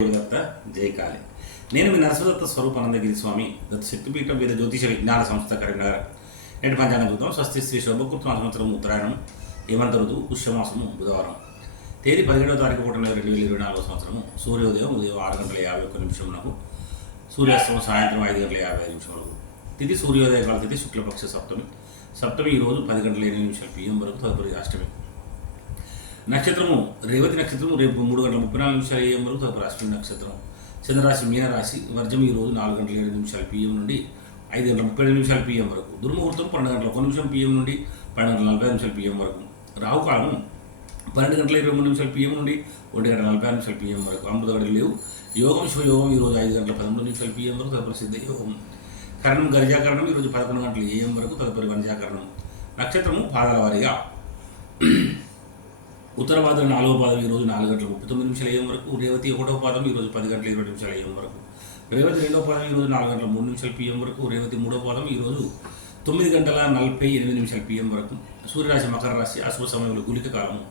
దత్త జయకాళి నేను మీ నరసదత్త స్వరూపానందగిరి స్వామి దత్త శక్తిపీఠం వేద జ్యోతిష విజ్ఞాన సంస్థ కరీంనగర్. నేటి పంచాంగం చూద్దాం. స్వస్తి శ్రీ శోభకృత్మ సంవత్సరం ఉత్తరాయణం హేమంత ఋతువు పుష్యమాసము బుధవారం. తేదీ పదిహేడవ తారీఖు పూట రెండు వేల ఇరవై నాలుగో సంవత్సరము. సూర్యోదయం ఉదయం ఆరు గంటల యాభై ఒక్క నిమిషములకు సూర్యాస్తమం సాయంత్రం ఐదు గంటల యాభై ఐదు నిమిషములకు తిథి సూర్యోదయ కాల తిథి శుక్లపక్ష సప్తమి. సప్తమి ఈ రోజు పది గంటల ఎనిమిది నిమిషాలు పిఎం వరకు తదుపరి అష్టమి. నక్షత్రము రేవతి నక్షత్రము రేపు మూడు గంటల ముప్పై నాలుగు నిమిషాలు ఏఎం వరకు తదుపరి అశ్విని నక్షత్రం. చంద్రరాశి మీనరాశి వర్జం ఈరోజు నాలుగు గంటల ఏడు నిమిషాలు పిఎం నుండి ఐదు గంటల ముప్పై ఐదు నిమిషాలు పిఎం వరకు. దుర్ముహూర్తం పన్నెండు గంటల ఒక నిమిషం పిఎం నుండి పన్నెండు గంటల నలభై నిమిషాలు పిఎం వరకు. రావుకాలం పన్నెండు గంటల ఇరవై మూడు నిమిషాలు పిఎం నుండి ఒంటి గంటల నలభై నిమిషాలు పిఎం వరకు. అమృత లేవు. యోగం శివయోగం ఈ రోజు ఐదు గంటల పదమూడు నిమిషాలు పిఎం వరకు తదుపరి సిద్ధ యోగం. కరణం గరిజాకరణం ఈరోజు పదకొండు గంటల ఏఎం వరకు తదుపరి వంజాకరణం నక్షత్రము పాదాల వారిగా. ఉత్తర పాదం నాలుగో పాదం ఈ రోజు నాలుగు గంటల ముప్పై తొమ్మిది నిమిషాలు అయ్యే వరకు రేవతి ఒకటో పాదం ఈ రోజు పది గంటల ఇరవై నిమిషాలు అయ్యే వరకు. రేవతి రెండో పాదం ఈ రోజు నాలుగు గంటల మూడు నిమిషాలు పిఎం వరకు రేవతి మూడో పాదం ఈ రోజు తొమ్మిది గంటల నలభై ఎనిమిది నిమిషాలు పిఎం వరకు. సూర్యరాశి మకర రాశి అశుభ సమయంలో గులిక కాలము.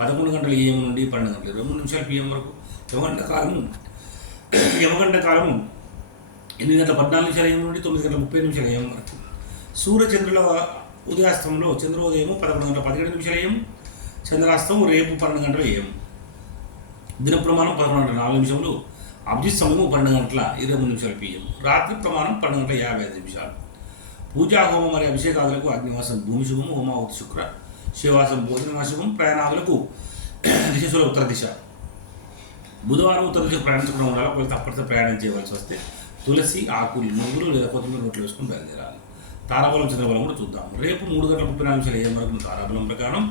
పదకొండు గంటల ఏఎం నుండి పన్నెండు గంటల ఇరవై మూడు నిమిషాలు పిఎం వరకు. యమగంట కాలము. యమగంట కాలము ఎనిమిది గంటల పద్నాలుగు నిమిషాల ఏఎం నుండి తొమ్మిది గంటల ముప్పై నిమిషాలు ఏఎం వరకు. సూర్యచంద్రుల ఉదయాస్తంలో చంద్రోదయము పదకొండు గంటల పదిహేడు నిమిషాలు ఏం చంద్రాస్తం రేపు పన్నెండు గంటలు ఏం? దిన ప్రమాణం పదకొండు గంటల నాలుగు నిమిషములు అభిజిత్ సమయము పన్నెండు గంటల ఇరవై మూడు నిమిషాలు పిఎం రాత్రి ప్రమాణం పన్నెండు గంటల యాభై ఐదు నిమిషాలు. పూజా హోమం మరియు అభిషేకాదులకు అగ్నివాసం భూమి శుభం హోమావతి శుక్ర శివాసం భోజనవాశుభం ప్రయాణాదులకు ప్రయాణాలకు దిశలో ఉత్తర దిశ. బుధవారం ఉత్తర దిశ ప్రయాణించకుండా ఉండాలి? ఒకవేళ తప్పటితో ప్రయాణం చేయవలసి వస్తే తులసి ఆకులు నువ్వులు లేదా కొత్తిమీర రొట్టెలు వేసుకుని బయలుదేరాలి. తారాబలం చంద్రబలం కూడా చూద్దాం. రేపు మూడు గంటల ముప్పై నాలుగు నిమిషాలు ఏ వరకు తారాబలం ప్రకారం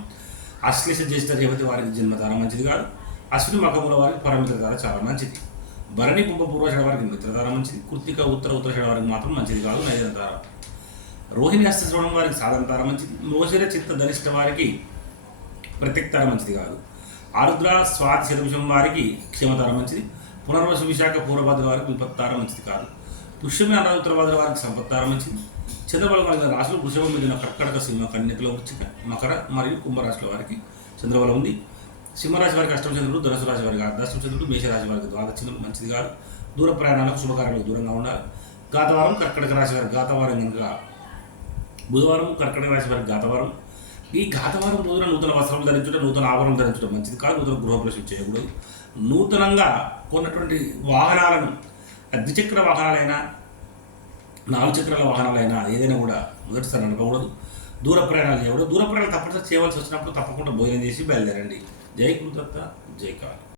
అశ్లేష జ్యేష్ఠ రేవతి వారికి జన్మ మంచిది కాదు. అశ్విని మకముల వారికి పరమిత్ర ద్వారా చాలా మంచిది. భరణి కుంభ పూర్వషడ వారికి మిత్రధార మంచిది. కృత్తిక ఉత్తర ఉత్తరషడ వారికి మాత్రం మంచిది కాదు నైదన రోహిణి అష్టశ్రవణం వారికి సాధన తార మంచిది. మోసర చిత్త ధనిష్ట వారికి ప్రత్యక్తార మంచిది కాదు. ఆరుద్ర స్వాతి శతవిషం వారికి క్షమతార మంచిది. పునర్వశ విశాఖ పూర్వభద్ర వారికి విపత్తార మంచిది కాదు. పుష్యమి అనారుద్రభద్ర వారికి సంపత్తార మంచిది. చంద్రబలం కలిగిన రాశులు వృషభం మీద కర్కటక సింహ కన్యకలో మకర మరియు కుంభరాశుల వారికి చంద్రబలం ఉంది. సింహరాశి వారికి అష్టమ చంద్రుడు ధనుసు రాశి వారికి అర్ధాష్టమ చంద్రుడు మేషరాశి వారికి ద్వాదశ చంద్రుడు మంచిది కాదు. దూర ప్రయాణాలకు శుభకార్యాలకు దూరంగా ఉండాలి. గాతవారం కర్కటక రాశి వారికి గాతవారం కనుక బుధవారం కర్కటక రాశి వారికి గాతవారం. ఈ ఘాతవారం రోజున నూతన వస్త్రం ధరించడం నూతన ఆభరణం ధరించడం మంచిది కాదు. నూతన గృహప్రవేశం చేయకూడదు. నూతనంగా కొన్నటువంటి వాహనాలను ద్విచక్ర వాహనాలైనా నాలుగు చక్రాల వాహనాలైనా ఏదైనా కూడా మొదటిసారి నడపకూడదు దూర ప్రయాణాలు చేయకూడదు. దూర ప్రయాణాలు తప్పనిసరి చేయవలసి వచ్చినప్పుడు తప్పకుండా భోజనం చేసి బయలుదేరండి. జై కృతత్త జై కాళీ.